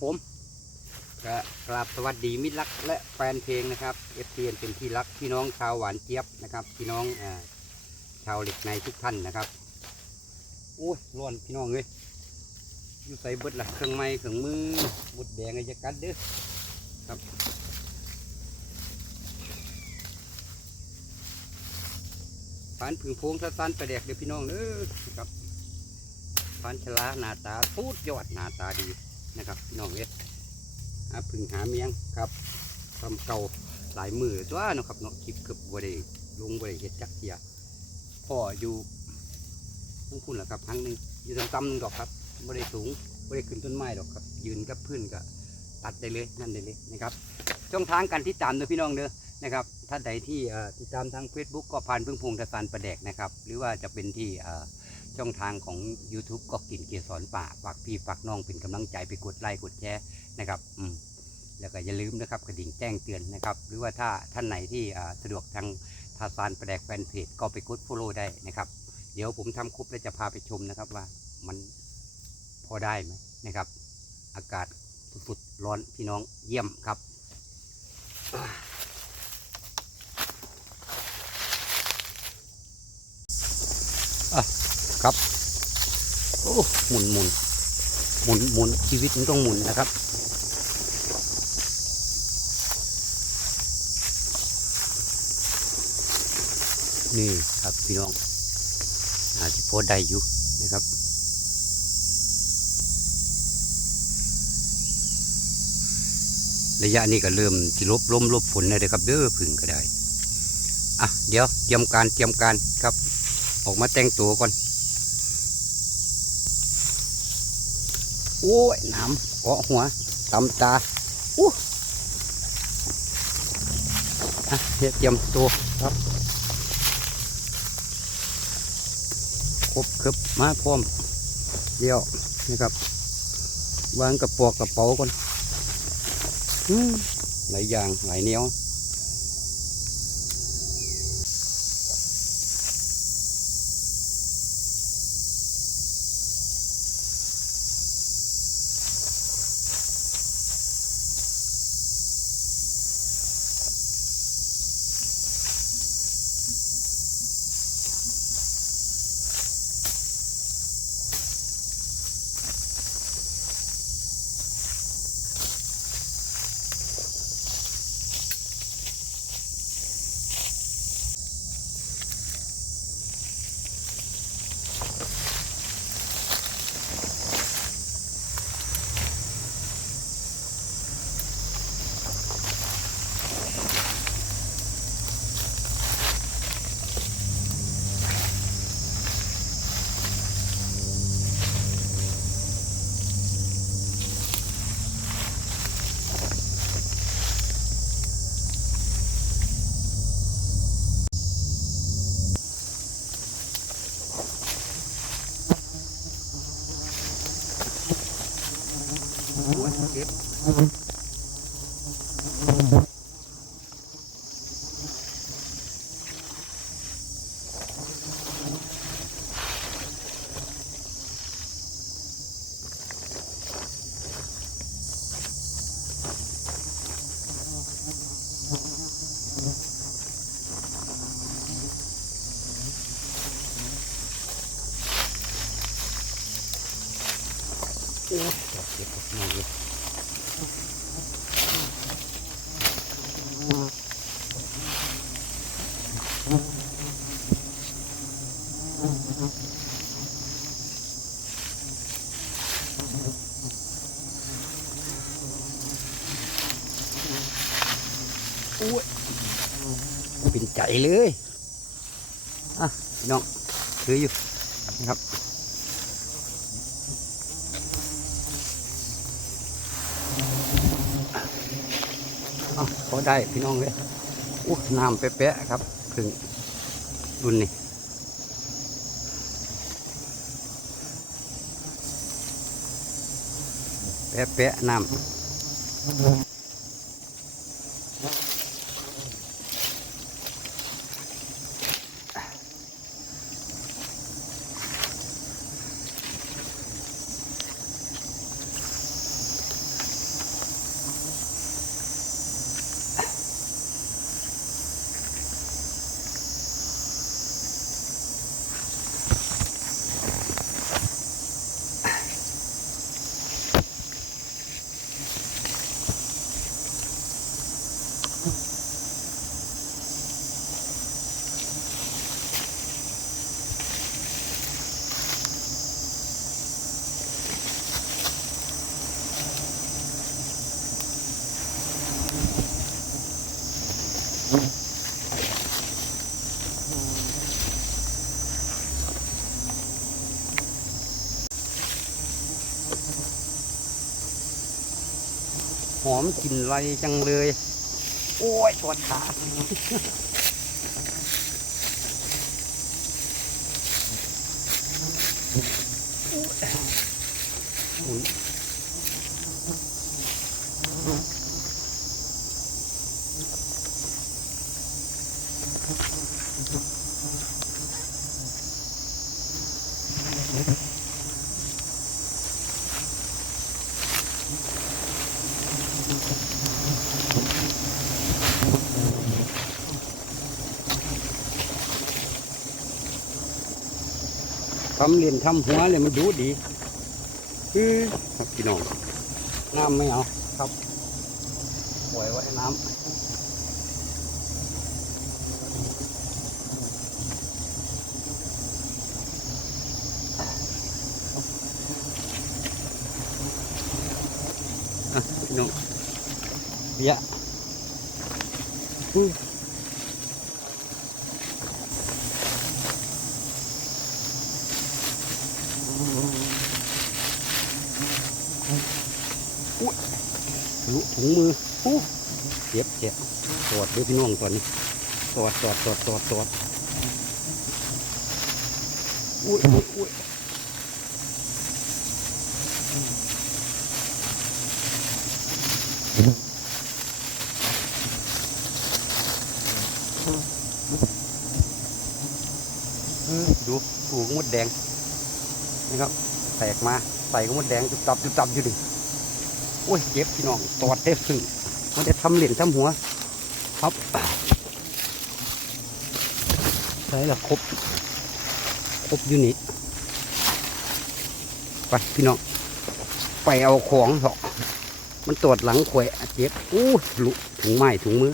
ผมก็กราบสวัสดีมิตรรักและแฟนเพลงนะครับเอฟซีเป็นที่รักพี่น้องชาวหวานเจี๊ยบนะครับ พี่น้องอชาวเหล็กในทุกท่านนะครับโอ้ยร้อนพี่น้องเลยอยู่ใส่เบิดละเครื่องไม้เครื่องมือบุดแดงไอ้จะกัดเด้อครับฟานผึ่งโพงสะตันประแดกเด้อพี่น้องเด้อครับฟันชลาหน้าตาพูดยอดหน้าตาดี นะครับพี่น้องเอ๊ะหาพึ่งหาเมียงครับทำเก่าหลายมือตัวนะครับเนาะคลิปเกือบบริลงบริเฮ็ดจักเทียพ่ออยู่ต้องพูดแหละครับครั้งหนึ่งอยู่ตำๆหนึงดอกครับบริสูงบริขึ้นต้นไม้ดอกครับ ยืนกับพื้นก็ตัดได้เลยนั่นได้เลยนะครับช่องทางการติดตามเด้อพี่น้องเด้อนะครับท่านใดที่ติดตามทาง Facebook ก็ผ่านพึ่งพงทศานประแดกนะครับ หรือว่าจะเป็นที่ ช่องทางของ YouTube ก็กินเกสรป่าฝากพี่ฝากน้องเป็นกำลังใจไปกดไลค์กดแชร์นะครับอืมแล้วก็อย่าลืมนะครับกระดิ่งแจ้งเตือนนะครับ หรือว่าถ้าท่านไหนที่สะดวกทางทาซานประแดกแฟนเพจก็ไปกด follow ได้นะครับ เดี๋ยวผมทำครบแล้วจะพาไปชมนะครับว่ามันพอได้ไหมนะครับ อากาศสุดๆร้อนพี่น้องเยี่ยมครับ ครับโอ้หมุนหมุนหมุนหมุนชีวิตมันต้องหมุนนะครับนี่ครับพี่น้องอาที่โพสต์ได้อยู่นะครับ ระยะนี้ก็เริ่มที่ลบล้มลบฝนแล้เลยครับเด้อพึ่งก็ได้ อะ เดี๋ยวเตรียมการเตรียมการครับ ออกมาแต่งตัวก่อน โอ้ยน้ำเกาะหัวตำตาอู้อะเดี๋ยวเตรียมตัวครับครบครบมาพร้อมเดี๋ยวนะครับ วางกระปอกกระเป๋าก่อนหลายอย่างหลายแนว หัวเก็บโอ้ยเก็บกับน้องเลย้ยเป็นใจเลยอะพี่น้องถืออยู่นะครับเอาพอได้พี่น้องเลยอู้น้ำเป๊ะๆครับถึงรุ่นนี้เป๊ะๆน้ำ หอมกลิ่นไรจังเลย โอ้ยปวดขาหมุน ทำเรียนทำหัวเลยมันดูดีคือครับพี่น้องน้ำไม่เอาครับปล่อยไว้น้ำอะพี่น้อง เบียร์อุ้ยลุถุงมืออู้เจ็บเจ็บตอดด้วยพี่น้องตอนนี้ตอดตอดตอดตอดตอดอุ้ยอุ้ยอุ้ยอืม ดูถูกมดแดงนะครับแตกมาใส่ก็มดแดงจุบจับจุบจับอยู่ดิโอ้ยเจ็บพี่น้องตอดได้พึ่งมันจะทำเหรียญทำหัวครับใช่ละครบครบอยู่นี่ไปพี่น้องไปเอาของเถอะมันตรวจหลังแขวะเจ็บอู้ลุถุงไม้ถุงมือ